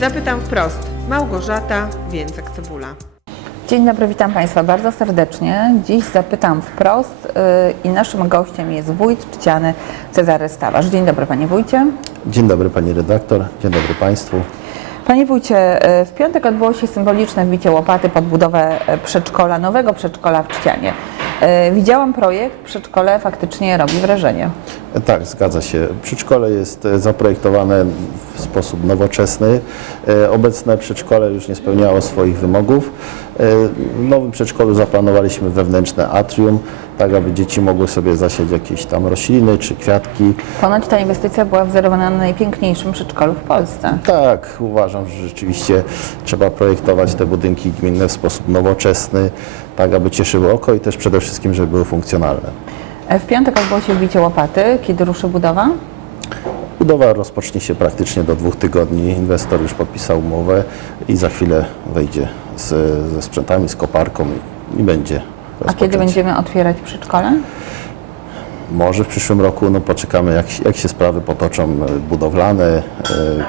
Zapytam wprost. Małgorzata Więcek-Cebula. Dzień dobry, witam Państwa bardzo serdecznie. Dziś zapytam wprost yy, i naszym gościem jest wójt czciany Cezary Stawarz. Dzień dobry Panie Wójcie. Dzień dobry Pani redaktor, dzień dobry Państwu. Panie Wójcie, yy, w piątek odbyło się symboliczne wbicie łopaty pod budowę yy, przedszkola, nowego przedszkola w Czcianie. Yy, Widziałam projekt, przedszkole faktycznie robi wrażenie. Tak, zgadza się. Przedszkole jest e, zaprojektowane w sposób nowoczesny. E, Obecne przedszkole już nie spełniało swoich wymogów. E, W nowym przedszkolu zaplanowaliśmy wewnętrzne atrium, tak aby dzieci mogły sobie zasiać jakieś tam rośliny czy kwiatki. Ponoć ta inwestycja była wzorowana na najpiękniejszym przedszkolu w Polsce. Tak, uważam, że rzeczywiście trzeba projektować te budynki gminne w sposób nowoczesny, tak aby cieszyły oko i też przede wszystkim, żeby były funkcjonalne. W piątek odbyło się wbicie łopaty. Kiedy ruszy budowa? Budowa rozpocznie się praktycznie do dwóch tygodni. Inwestor już podpisał umowę i za chwilę wejdzie z, ze sprzętami, z koparką i będzie A kiedy będziemy otwierać przedszkole? Może w przyszłym roku, no poczekamy jak, jak się sprawy potoczą e, budowlane, e,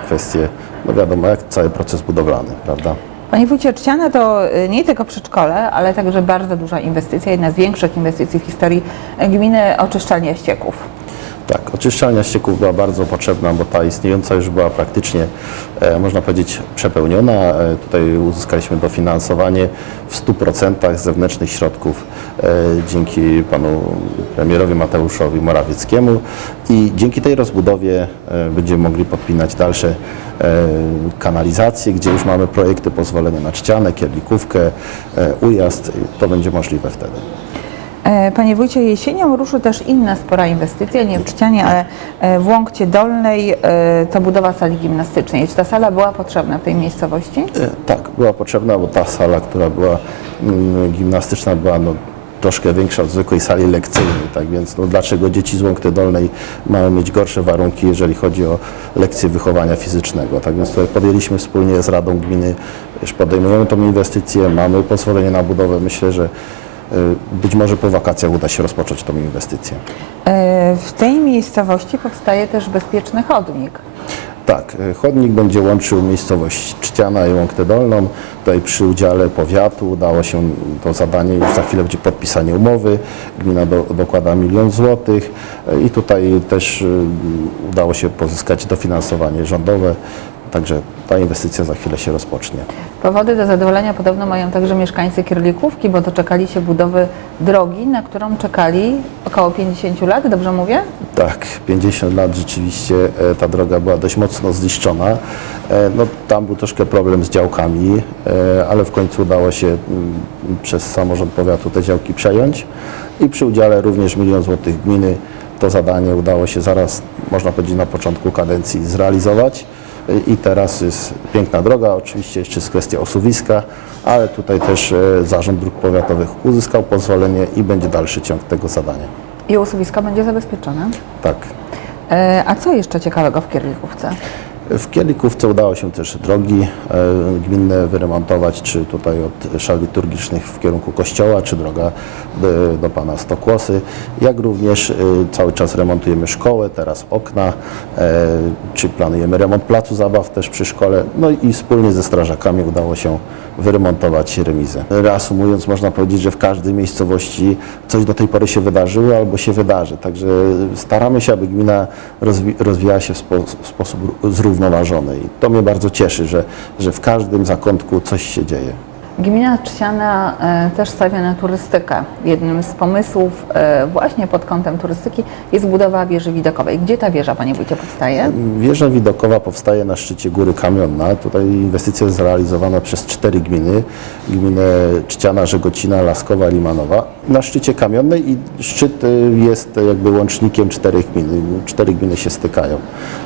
kwestie, no wiadomo, jak cały proces budowlany, prawda? Panie Wójcie, Czciana to y, nie tylko przedszkole, ale także bardzo duża inwestycja, jedna z większych inwestycji w historii gminy oczyszczalnia ścieków. Tak, oczyszczalnia ścieków była bardzo potrzebna, bo ta istniejąca już była praktycznie, e, można powiedzieć, przepełniona. E, tutaj uzyskaliśmy dofinansowanie w 100% z zewnętrznych środków e, dzięki panu premierowi Mateuszowi Morawieckiemu i dzięki tej rozbudowie będziemy mogli podpinać dalsze kanalizacje, gdzie już mamy projekty pozwolenia na czcianę, kierlikówkę, ujazd. To będzie możliwe wtedy. E, Panie Wójcie, jesienią ruszy też inna spora inwestycja, nie Czcianie, ale e, w Łąkcie Dolnej, e, to budowa sali gimnastycznej. Czy ta sala była potrzebna w tej miejscowości? Tak, była potrzebna, bo ta sala, która była mm, gimnastyczna, była no, troszkę większa od zwykłej sali lekcyjnej, tak więc no, dlaczego dzieci z Łąkty Dolnej mają mieć gorsze warunki, jeżeli chodzi o lekcje wychowania fizycznego. Tak więc tutaj podjęliśmy wspólnie z Radą Gminy, już podejmujemy tą inwestycję, mamy pozwolenie na budowę. Myślę, że być może po wakacjach uda się rozpocząć tą inwestycję. E, W tej miejscowości powstaje też bezpieczny chodnik. Tak, e, chodnik będzie łączył miejscowość Czciana i Łąktę Dolną. Tutaj przy udziale powiatu udało się to zadanie, już za chwilę będzie podpisanie umowy. Gmina do, dokłada milion złotych e, i tutaj też udało się pozyskać dofinansowanie rządowe. Także ta inwestycja za chwilę się rozpocznie. Powody do zadowolenia podobno mają także mieszkańcy Kierlikówki, bo doczekali się budowy drogi, na którą czekali około 50 lat, dobrze mówię? Tak, 50 lat rzeczywiście e, ta droga była dość mocno zniszczona. E, No, tam był troszkę problem z działkami, e, ale w końcu udało się mm, przez samorząd powiatu te działki przejąć i przy udziale również milion złotych gminy to zadanie udało się zaraz, można powiedzieć, na początku kadencji zrealizować. I teraz jest piękna droga, oczywiście jeszcze jest kwestia osuwiska, ale tutaj też e, Zarząd Dróg Powiatowych uzyskał pozwolenie i będzie dalszy ciąg tego zadania. I usuwisko będzie zabezpieczone. Tak. E, A co jeszcze ciekawego w Kierlikówce? W Kielikówce udało się też drogi e, gminne wyremontować, czy tutaj od szal liturgicznych w kierunku kościoła, czy droga do, do pana Stokłosy, jak również e, cały czas remontujemy szkołę, teraz okna, e, czy planujemy remont placu zabaw też przy szkole, no i wspólnie ze strażakami udało się wyremontować remizę. Reasumując, można powiedzieć, że w każdej miejscowości coś do tej pory się wydarzyło albo się wydarzy, także staramy się, aby gmina rozwi- rozwijała się w, spo- w sposób zrównoważony i to mnie bardzo cieszy, że, że w każdym zakątku coś się dzieje. Gmina Trzciana e, też stawia na turystykę. Jednym z pomysłów e, właśnie pod kątem turystyki jest budowa wieży widokowej. Gdzie ta wieża, Panie Wójcie, powstaje? Wieża widokowa powstaje na szczycie Góry Kamionna. Tutaj inwestycja jest zrealizowana przez cztery gminy. Gminy Czciana, Żegocina, Laskowa, Limanowa. Na szczycie Kamionnej i szczyt y, jest jakby łącznikiem czterech gmin. Cztery gminy się stykają.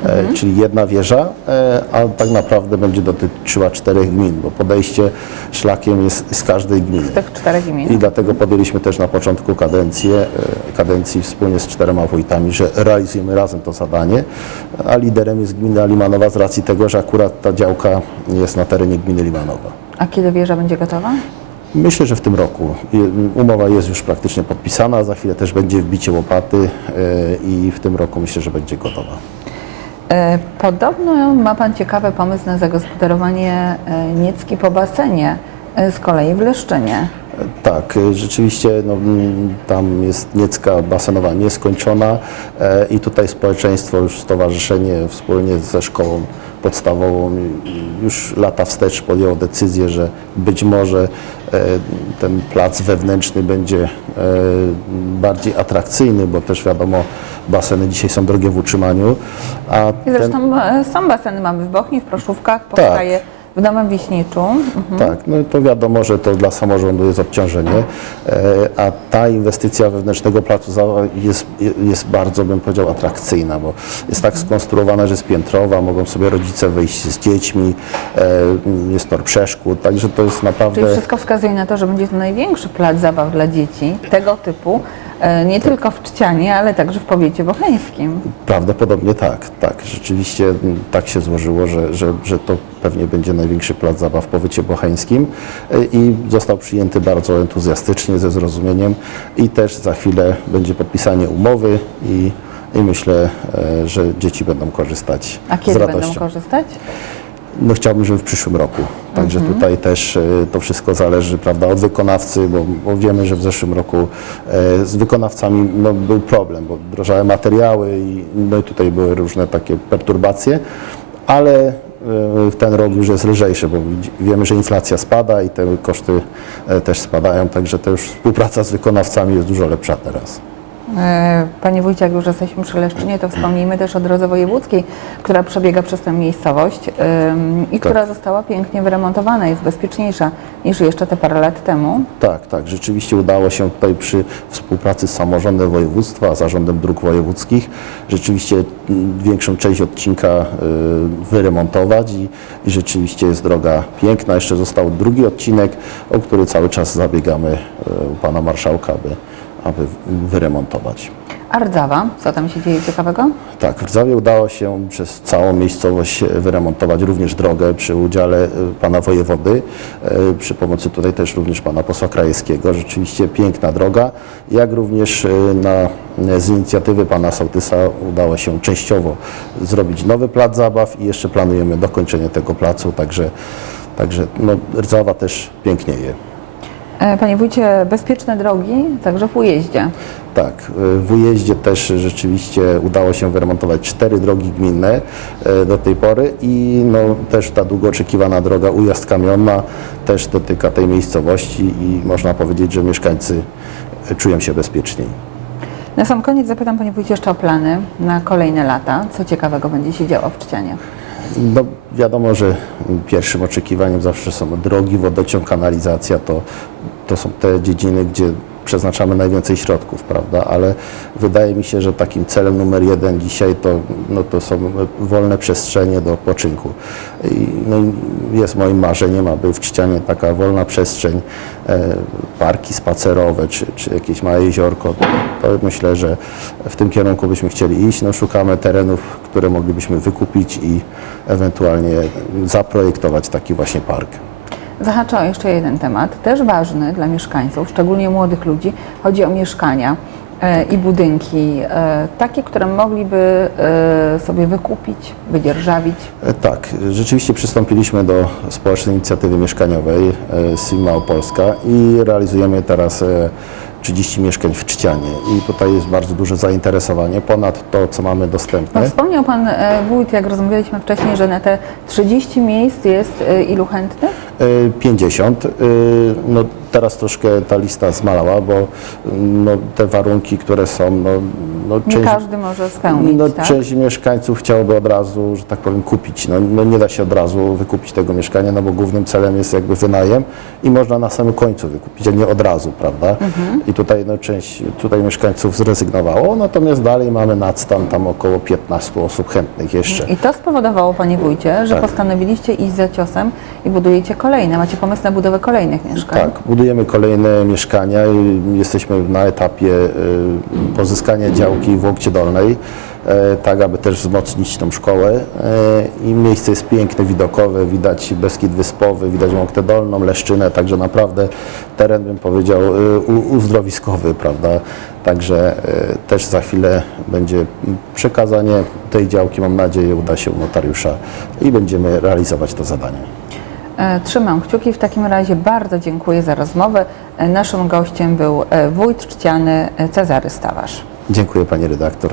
E, czyli jedna wieża, e, a tak naprawdę będzie dotyczyła czterech gmin, bo podejście szlakiem jest z każdej gminy. Z tych czterech I gmin. dlatego podjęliśmy też na początku kadencję, e, kadencji wspólnie z czterema wójtami, że realizujemy razem to zadanie, a liderem jest gmina Limanowa z racji tego, że akurat ta działka jest na terenie gminy Limanowa. A kiedy wieża będzie gotowa? Myślę, że w tym roku. I- Umowa jest już praktycznie podpisana, za chwilę też będzie wbicie łopaty e, i w tym roku myślę, że będzie gotowa. E, Podobno ma Pan ciekawy pomysł na zagospodarowanie Niecki po basenie, z kolei w Leszczynie. Tak, y, rzeczywiście no, tam jest niecka basenowa nieskończona e, i tutaj społeczeństwo, już stowarzyszenie wspólnie ze szkołą podstawową już lata wstecz podjęło decyzję, że być może e, ten plac wewnętrzny będzie e, bardziej atrakcyjny, bo też wiadomo, baseny dzisiaj są drogie w utrzymaniu, a I ten, zresztą e, są baseny, mamy w Bochni, w Proszówkach, powstaje w Domem Wiśniczu. Mhm. Tak, no to wiadomo, że to dla samorządu jest obciążenie, e, a ta inwestycja wewnętrznego placu jest, jest bardzo, bym powiedział, atrakcyjna, bo jest tak skonstruowana, że jest piętrowa, mogą sobie rodzice wyjść z dziećmi, e, jest tor przeszkód, także to jest Czyli naprawdę... wszystko wskazuje na to, że będzie to największy plac zabaw dla dzieci tego typu, nie tylko w Czcianie, ale także w powiecie bocheńskim. Prawdopodobnie tak, tak. Rzeczywiście tak się złożyło, że, że, że to pewnie będzie największy plac zabaw w powiecie bocheńskim y, i został przyjęty bardzo entuzjastycznie, ze zrozumieniem i też za chwilę będzie podpisanie umowy i, i myślę, e, że dzieci będą korzystać A z kiedy radością. będą korzystać? No chciałbym, żeby w przyszłym roku. Także tutaj też e, to wszystko zależy prawda, od wykonawcy, bo, bo wiemy, że w zeszłym roku e, z wykonawcami no, był problem, bo drożały materiały i no, i tutaj były różne takie perturbacje, ale e, ten rok już jest lżejszy, bo wiemy, że inflacja spada i te koszty też spadają, także to już współpraca z wykonawcami jest dużo lepsza teraz. E, Panie wójcie, jak już jesteśmy przy Leszczynie, to wspomnijmy też o drodze wojewódzkiej, która przebiega przez tę miejscowość i która została pięknie wyremontowana, jest bezpieczniejsza niż jeszcze te parę lat temu. Tak, tak. Rzeczywiście udało się tutaj przy współpracy z samorządem województwa, zarządem dróg wojewódzkich, rzeczywiście mm, większą część odcinka y, wyremontować i, i rzeczywiście jest droga piękna. Jeszcze został drugi odcinek, o który cały czas zabiegamy y, u pana marszałka, aby, aby wyremontować. A Rdzawa, co tam się dzieje ciekawego? Tak, w Rdzawie udało się przez całą miejscowość wyremontować również drogę przy udziale y, pana wojewody, y, przy pomocy tutaj też również pana posła Krajewskiego. Rzeczywiście piękna droga, jak również na, z inicjatywy pana Sołtysa udało się częściowo zrobić nowy plac zabaw i jeszcze planujemy dokończenie tego placu, także, także no, Rdzawa też pięknieje. E, Panie wójcie, bezpieczne drogi, także w ujeździe. Tak, y, w ujeździe też rzeczywiście udało się wyremontować cztery drogi gminne y, do tej pory i no, też ta długo oczekiwana droga Ujazd Kamionna też dotyka tej miejscowości i można powiedzieć, że mieszkańcy czują się bezpieczniej. Na sam koniec zapytam Panie wójcie jeszcze o plany na kolejne lata. Co ciekawego będzie się działo w Czcianie? No, wiadomo, że pierwszym oczekiwaniem zawsze są drogi, wodociąg, kanalizacja. To, to są te dziedziny, gdzie przeznaczamy najwięcej środków, prawda? Ale wydaje mi się, że takim celem numer jeden dzisiaj to, no, to są wolne przestrzenie do odpoczynku. I, no, jest moim marzeniem, aby w Czcianie taka wolna przestrzeń, e, parki spacerowe czy, czy jakieś małe jeziorko, to myślę, że w tym kierunku byśmy chcieli iść. No, szukamy terenów, które moglibyśmy wykupić i ewentualnie zaprojektować taki właśnie park. Zahaczę o jeszcze jeden temat, też ważny dla mieszkańców, szczególnie młodych ludzi. Chodzi o mieszkania e, i budynki, e, takie, które mogliby e, sobie wykupić, wydzierżawić. Tak, rzeczywiście przystąpiliśmy do społecznej inicjatywy mieszkaniowej Sigma Polska i realizujemy teraz 30 mieszkań w Czcianie i tutaj jest bardzo duże zainteresowanie ponad to, co mamy No, dostępne. wspomniał Pan e, wójt, jak rozmawialiśmy wcześniej, że na te 30 miejsc jest e, ilu chętnych? E, 50. E, No, teraz troszkę ta lista zmalała, bo no, te warunki, które są, no, no, Nie część, każdy może spełnić, no, tak? część mieszkańców chciałoby od razu, że tak powiem, kupić. No, no, nie da się od razu wykupić tego mieszkania, no bo głównym celem jest jakby wynajem i można na samym końcu wykupić, a nie od razu, prawda? Mhm. I tutaj no, część tutaj mieszkańców zrezygnowało, natomiast dalej mamy nadstan tam około 15 osób chętnych jeszcze. I to spowodowało, Panie wójcie, że Tak. postanowiliście iść za ciosem i budujecie kolejne. Macie pomysł na budowę kolejnych mieszkań? Tak, budujemy kolejne mieszkania i jesteśmy na etapie y, pozyskania działki w Łokcie Dolnej, e, tak aby też wzmocnić tą szkołę. E, I miejsce jest piękne, widokowe, widać Beskid Wyspowy, widać Łoktę Dolną, Leszczynę, także naprawdę teren bym powiedział y, uzdrowiskowy, prawda. Także też za chwilę będzie przekazanie tej działki, mam nadzieję, uda się u notariusza i będziemy realizować to zadanie. E, Trzymam kciuki. W takim razie bardzo dziękuję za rozmowę. E, Naszym gościem był e, wójt czciany Cezary Stawarz. Dziękuję Pani redaktor